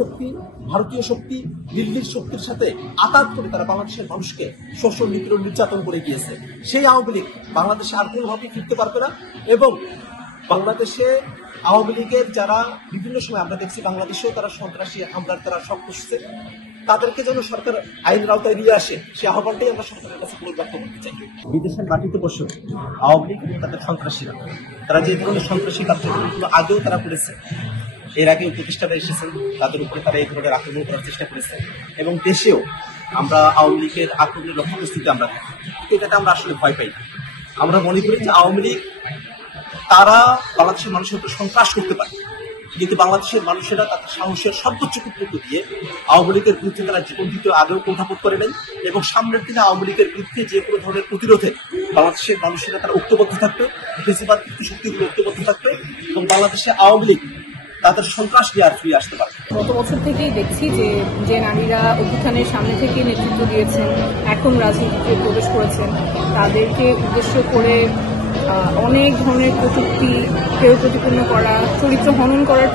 শক্তি, ভারতীয় শক্তি, দিল্লির শক্তির সাথে আঘাত করে তারা বাংলাদেশের মানুষকে শোষণ নিপীড়ন নির্যাতন করে গিয়েছে। সেই আওয়ামী লীগ বাংলাদেশে আর কোনোভাবেই ফিরতে পারবে না। এবং বাংলাদেশে আওয়ামী লীগের যারা বিভিন্ন সময় আমরা দেখছি বাংলাদেশেও তারা সন্ত্রাসী হামলার তারা সব করছে, তাদেরকে যেন সরকার আইনের আওতায় নিয়ে আসে, সে আহ্বানটাই আমরা সরকারের কাছে পুনর্ব্যক্ত করতে চাই। বিদেশের মাটিতে বসে আওয়ামী লীগ তাদের সন্ত্রাসীরা তারা যে ধরনের সন্ত্রাসী কার্যক্রমগুলো আগেও তারা করেছে, এর আগে উপদেষ্টারা এসেছেন, তাদের উপরে তারা এই ধরনের আক্রমণ করার চেষ্টা করেছে। এবং দেশেও আমরা আওয়ামী লীগের আক্রমণের লক্ষ্যবস্তুতে আমরা থাকি, এটাতে আমরা আসলে ভয় পাই না। আমরা মনে করি যে আওয়ামী লীগ তারা বাংলাদেশের মানুষের উপর সন্ত্রাস করতে পারে, কিন্তু বাংলাদেশের মানুষেরা তাদের সাহসের সর্বোচ্চ কর্তৃত্ব দিয়ে আওয়ামী লীগের বিরুদ্ধে তারা জীবন দিতে আগেও কোণঠাবোধ করে নাই। এবং সামনের দিনে আওয়ামী লীগের বিরুদ্ধে যে কোনো ধরনের প্রতিরোধে বাংলাদেশের মানুষেরা তারা ঐক্যবদ্ধ থাকবে, ফেসিবাদ শক্তিগুলো ঐক্যবদ্ধ থাকবে এবং বাংলাদেশে আওয়ামী লীগ তাদের সন্ত্রাস নিয়ে আর ফিরে আসতে পারে। গত বছর থেকেই দেখছি যে নারীরা অভ্যুত্থানের সামনে থেকে নেতৃত্ব দিয়েছেন, এখন রাজনীতিতে প্রবেশ করেছেন, তাদেরকে উদ্দেশ্য করে অনেক ধরনের কটূক্তি, কেউ প্রতিপন্ন করা, চরিত্র হনন করার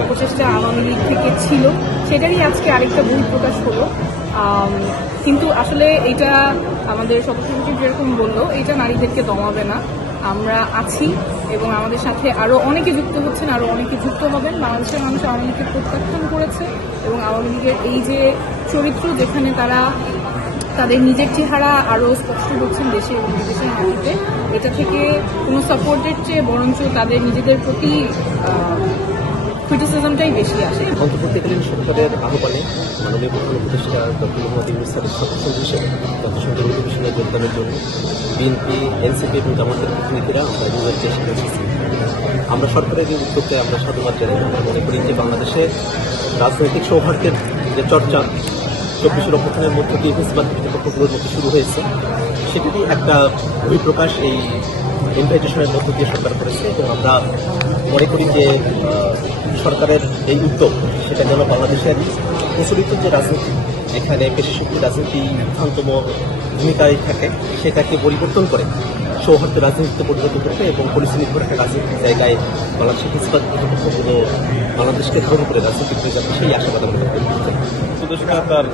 অপচেষ্টা আওয়ামী লীগ থেকে ছিল। সেটারই আজকে আরেকটা বহিঃপ্রকাশ হলো। কিন্তু আসলে এটা আমাদের সভাপতি যেরকম বললো, এটা নারীদেরকে দমাবে না। আমরা আছি এবং আমাদের সাথে আরো অনেকে যুক্ত হচ্ছেন, আরো অনেকে যুক্ত হবেন। বাংলাদেশের মানুষ আওয়ামী লীগকে প্রত্যাখ্যান করেছে এবং আওয়ামী লীগের এই যে চরিত্র, যেখানে তারা তাদের নিজের চেহারা আরো স্পষ্ট করছেন দেশে এবং বিদেশের মাটিতে, এটা থেকে কোনো সাপোর্টের চেয়ে বরঞ্চ তাদের নিজেদের প্রতি ক্রিটিসিজমটাই বেশি আসে। অন্তর্বর্তীকালীন সরকারের আহ্বানে মাননীয় প্রধান উপদেষ্টা ডক্টর মোহাম্মদ ইউনূস স্যারের সদস্য হিসেবে জাতিসংঘের অধিবেশনে যোগদানের জন্য বিএনপি, এনসিপি এবং জামাতের প্রতিনিধিরা আমরা নিউইয়র্কে দেশে এসেছি। আমরা সরকারের এই উদ্যোগকে আমরা সাধুবাদ জানাই। আমরা মনে করি যে বাংলাদেশে রাজনৈতিক সৌহার্দ্যের যে চর্চা 24 অভ্যুত্থানের মধ্য দিয়ে ফেসিবাদ কর্তৃপক্ষগুলোর মধ্যে শুরু হয়েছে, সেটিরই একটা বহিঃপ্রকাশ এই ইনভাইটেশনের মধ্য দিয়ে সরকার করেছে। এবং আমরা মনে করি যে সরকারের এই উদ্যোগ সেটা যেন বাংলাদেশের প্রচলিত যে রাজনীতি, এখানে পেশাশক্তির রাজনীতি প্রধানতম ভূমিকায় থাকে, সেটাকে পরিবর্তন করে সৌহার্দ্য রাজনীতিতে পরিণত করতে এবং পলিসি নির্ভর একটা রাজনীতির জায়গায় বাংলাদেশের ফেসিবাদ কর্তৃপক্ষগুলো বাংলাদেশকে গ্রহণ করে রাজনীতি করে যাবে, সেই আশাবাদ আমরা করতে। উপদেষ্টা তার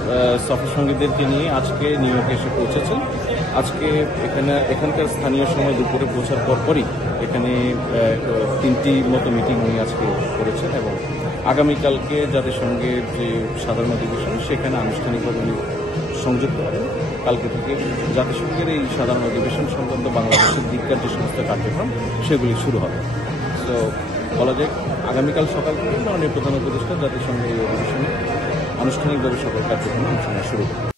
সফর সঙ্গীদেরকে নিয়ে আজকে নিউ ইয়র্কে এসে পৌঁছেছেন। আজকে এখানকার স্থানীয় সময় দুপুরে পৌঁছার পরপরই এখানে 3টি মতো মিটিং উনি আজকে করেছেন এবং আগামীকালকে জাতিসংঘের যে সাধারণ অধিবেশন সেখানে আনুষ্ঠানিকভাবে উনি সংযুক্ত হবেন। কালকে থেকে জাতিসংঘের এই সাধারণ অধিবেশন সংক্রান্ত বাংলাদেশের দিককার যে সমস্ত কার্যক্রম সেগুলি শুরু হবে। তো বলা যায় আগামীকাল সকাল থেকে মাননীয় প্রধান উপদেষ্টা জাতিসংঘের এই অধিবেশনে আনুষ্ঠানিকভাবে সকল কার্যক্রম অনুষ্ঠান শুরু হবে।